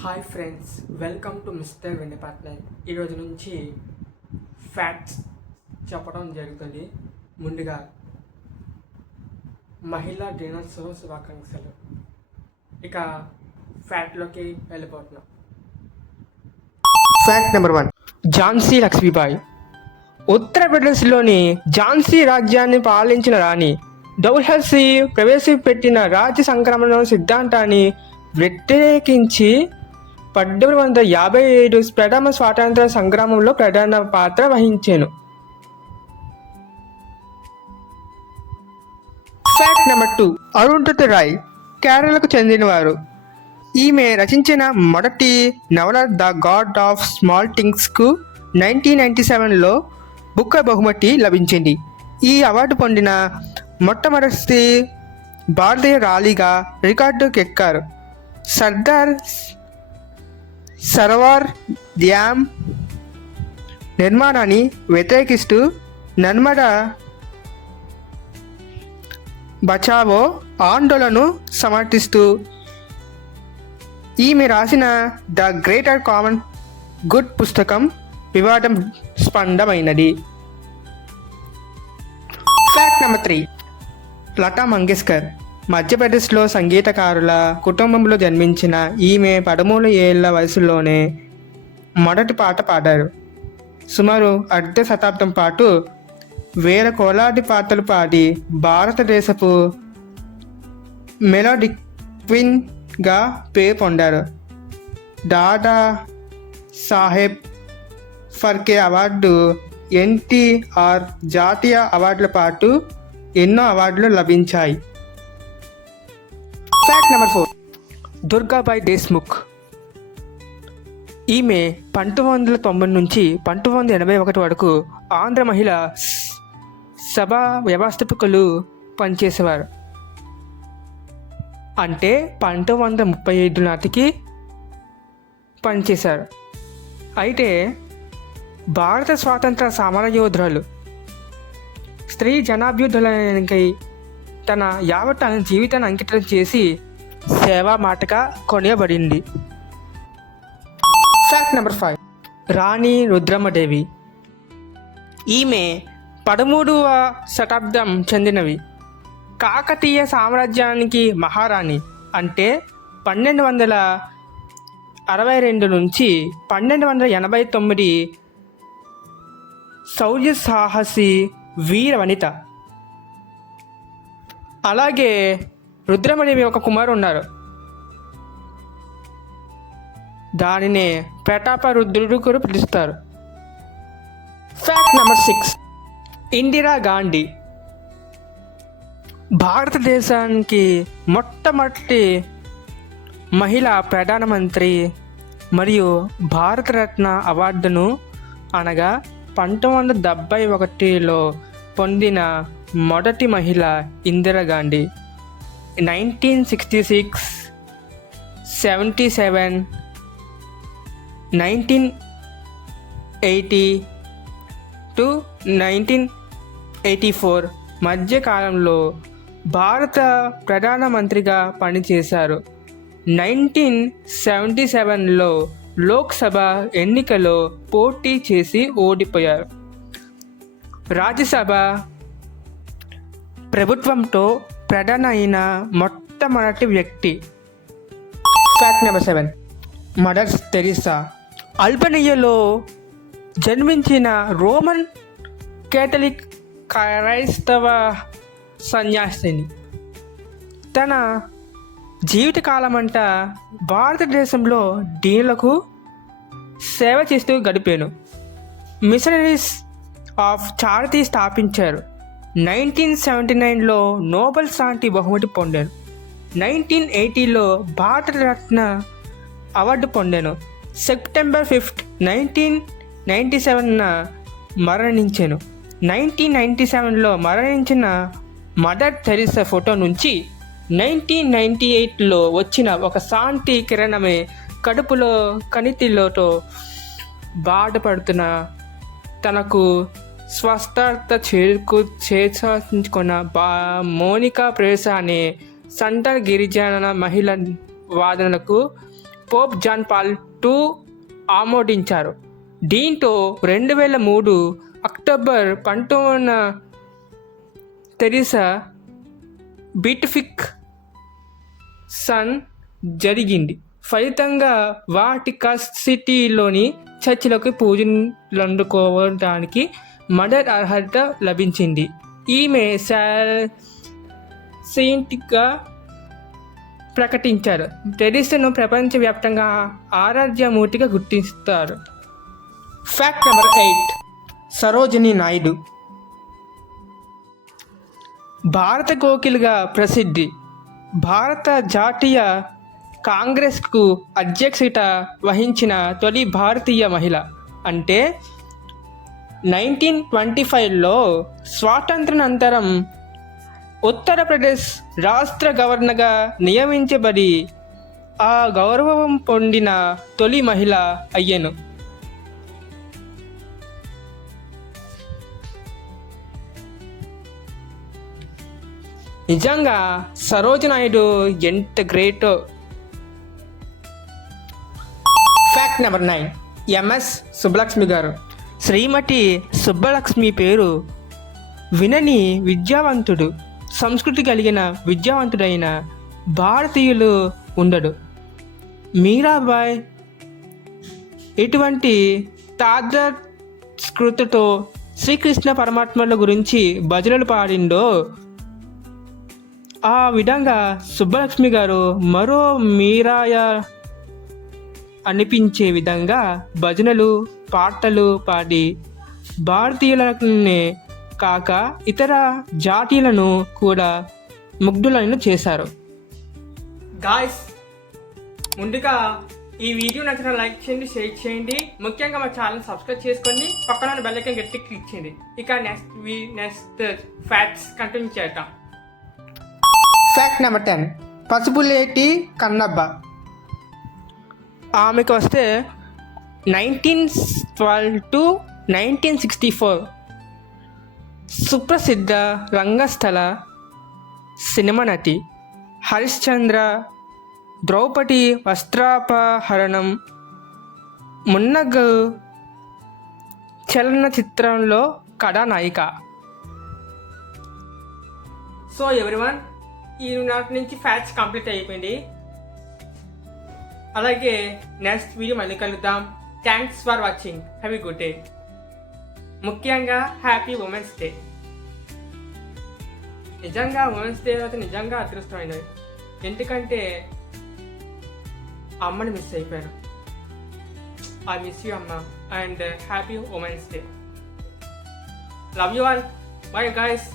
Hi friends, welcome to mister Vendipatla. ఈరోజు నుంచి facts చెప్పడం జరుగుతుంది. ముందుగా మహిళా దినోత్సవ శుభాకాంక్షలు. ఇక ఫ్యాక్ట్లోకి వెళ్ళిపోతున్నాం. Fact number 1. ఝాన్సీ లక్ష్మీబాయి ఉత్తరప్రదేశ్లోని ఝాన్సీ రాజ్యాన్ని పాలించిన రాణి. డౌల్హౌసీ ప్రవేశపెట్టిన రాజ్య సంక్రమణ సిద్ధాంతాన్ని వ్యతిరేకించి 1857 ప్రథమ స్వాతంత్ర సంగ్రామంలో ప్రధాన పాత్ర వహించాను. Fact number 2. అరుంధతి రాయ్ కేరళకు చెందినవారు. ఈమె రచించిన మొదటి నవల ద గాడ్ ఆఫ్ స్మాల్ థింగ్స్కు 1997లో బుక్కర్ బహుమతి లభించింది. ఈ అవార్డు పొందిన మొట్టమొదటి భారతీయ రాలిగా రికార్డుకు ఎక్కారు. సర్దార్ సరోవర్ డ్యామ్ నిర్మాణాన్ని వ్యతిరేకిస్తూ నర్మదా బచావో ఆందోళనను సమర్థిస్తూ ఈమె రాసిన ద గ్రేటర్ కామన్ గుడ్ పుస్తకం వివాదాస్పదమైనది. Fact number 3. లతా మంగేష్కర్ మధ్యప్రదేశ్లో సంగీతకారుల కుటుంబంలో జన్మించిన ఈమె 13 ఏళ్ల వయసులోనే మొదటి పాట పాడారు. సుమారు అర్ధ శతాబ్దం పాటు వేల కోలాది పాటలు పాడి భారతదేశపు మెలోడీ క్వీన్గా పేరు పొందారు. దాదా సాహెబ్ ఫాల్కే అవార్డు, NTR జాతీయ అవార్డుల పాటు ఎన్నో అవార్డులు లభించాయి. Fact number 4. దుర్గాబాయి దేశ్ముఖ్ ఈమె 1990 నుంచి 1981 వరకు ఆంధ్ర మహిళా సభా వ్యవస్థాపకులు పనిచేసేవారు. అంటే 1935 నాటికి పనిచేశారు. అయితే భారత స్వాతంత్ర సమరయోధురాలు, స్త్రీ జనాభ్యుద్ధులకై తన యావత్ జీవితాన్ని అంకితం చేసి సేవా మాటగా కొనియబడింది. Fact number 5. రాణి రుద్రమదేవి ఈమె 13వ శతాబ్దం చెందినవి. కాకతీయ సామ్రాజ్యానికి మహారాణి. అంటే 1262 నుంచి 1289 శౌర్య సాహసి వీర వనిత. అలాగే రుద్రమదేవి ఒక కుమారు ఉన్నారు. దానినే ప్రతాపరుద్రుడు కూడా పిలుస్తారు. Fact number 6. ఇందిరా గాంధీ భారతదేశానికి మొట్టమొదటి మహిళా ప్రధానమంత్రి మరియు భారతరత్న అవార్డును అనగా 1971లో పొందిన మొదటి మహిళ ఇందిరాగాంధీ. 1966, 77, 1980 to 1984 మధ్యకాలంలో భారత ప్రధానమంత్రిగా పనిచేశారు. 1977లో లోక్సభ ఎన్నికలో పోటీ చేసి ఓడిపోయారు. రాజ్యసభ ప్రభుత్వంతో ప్రధాన అయిన మొట్టమొదటి వ్యక్తి. Fact number 7. మదర్ తెరీసా అల్బనియాలో జన్మించిన రోమన్ కేథలిక్ క్రైస్తవ సన్యాసిని. తన జీవితకాలమంతా భారతదేశంలో దీనులకు సేవ చేస్తూ గడిపాను. మిషనరీస్ ఆఫ్ చారిటీ స్థాపించారు. 1979లో నోబెల్ శాంతి బహుమతి పొందాను. 1980లో భారతరత్న అవార్డు పొందాను. సెప్టెంబర్ 5, 1997న మరణించాను. 1997లో మరణించిన మదర్ తెరీసా ఫోటో నుంచి 1998లో వచ్చిన ఒక శాంతి కిరణమే కడుపులో కణితిలోతో బాధపడుతున్న తనకు స్వస్థత చేర్చుకున్న మోనికా ప్రేసా అనే సంత గిరిజన మహిళ వాదనలకు పోప్ జాన్ పాల్ II ఆమోదించారు. దీంతో 2003 అక్టోబర్ 19న తెరిసా బీటిఫికేషన్ జరిగింది. ఫలితంగా వాటికన్ సిటీలోని చర్చిలకు పూజలందుకోవడానికి మదర్ అర్హత లభించింది. ఈమె సెయింట్గా ప్రకటించారు. టెరిసాను ప్రపంచవ్యాప్తంగా ఆరాధ్యమూర్తిగా గుర్తిస్తారు. Fact number 8. సరోజినీ నాయుడు భారత కోకిలుగా ప్రసిద్ధి. భారత జాతీయ కాంగ్రెస్కు అధ్యక్షత వహించిన తొలి భారతీయ మహిళ. అంటే 1925లో స్వాతంత్ర్యానంతరం ఉత్తరప్రదేశ్ రాష్ట్ర గవర్నర్గా నియమించబడి ఆ గౌరవం పొందిన తొలి మహిళ అయ్యను. నిజంగా సరోజినీ నాయుడు ఎంత గ్రేటో. Fact number 9. ఎంఎస్ సుబ్బలక్ష్మి గారు. శ్రీమతి సుబ్బలక్ష్మి పేరు వినని విద్యావంతుడు, సంస్కృతి కలిగిన విద్యావంతుడైన భారతీయులు ఉండడు. మీరాబాయ్ ఎటువంటి తాదస్కృతితో శ్రీకృష్ణ పరమాత్మల గురించి భజనలు పాడిందో ఆ విధంగా సుబ్బలక్ష్మి గారు మరో మీరాయ అనిపించే విధంగా భజనలు పాటలు పాడి భారతీయులనే కాక ఇతర జాతీయులను కూడా ముగ్ధులను చేశారు. గాయస్, ముందుగా ఈ వీడియో నచ్చిన లైక్ చేయండి, షేర్ చేయండి, ముఖ్యంగా మా ఛానల్ సబ్స్క్రైబ్ చేసుకోండి, పక్కన బెల్ ఐకాన్ గట్టి క్లిక్ చేయండి. ఇక నెక్స్ట్ ఫ్యాక్ట్స్ కంటిన్యూ చేద్దాం. Fact number 10. పసుపులేటి కన్నబ్బ. ఆమెకు వస్తే 1912 to 1964 సుప్రసిద్ధ రంగస్థల సినిమా నటి. హరిశ్చంద్ర, ద్రౌపది వస్త్రాపహరణం, మున్నగు చలనచిత్రంలో కథానాయిక. సో ఎవ్రీవన్, ఈ నాటి నుంచి ఫ్యాక్ట్స్ కంప్లీట్ అయిపోయింది. అలాగే నెక్స్ట్ వీడియో మళ్ళీ కలుద్దాం. Thanks for watching. Have a good day. ముఖ్యంగా హ్యాపీ ఉమెన్స్ డే. నిజంగా ఉమెన్స్ డే అయితే నిజంగా అదృష్టమైనది. ఎందుకంటే అమ్మని మిస్ అయిపోయాను. ఐ మిస్ యూ అమ్మ. And happy women's day. Love you all. Bye guys.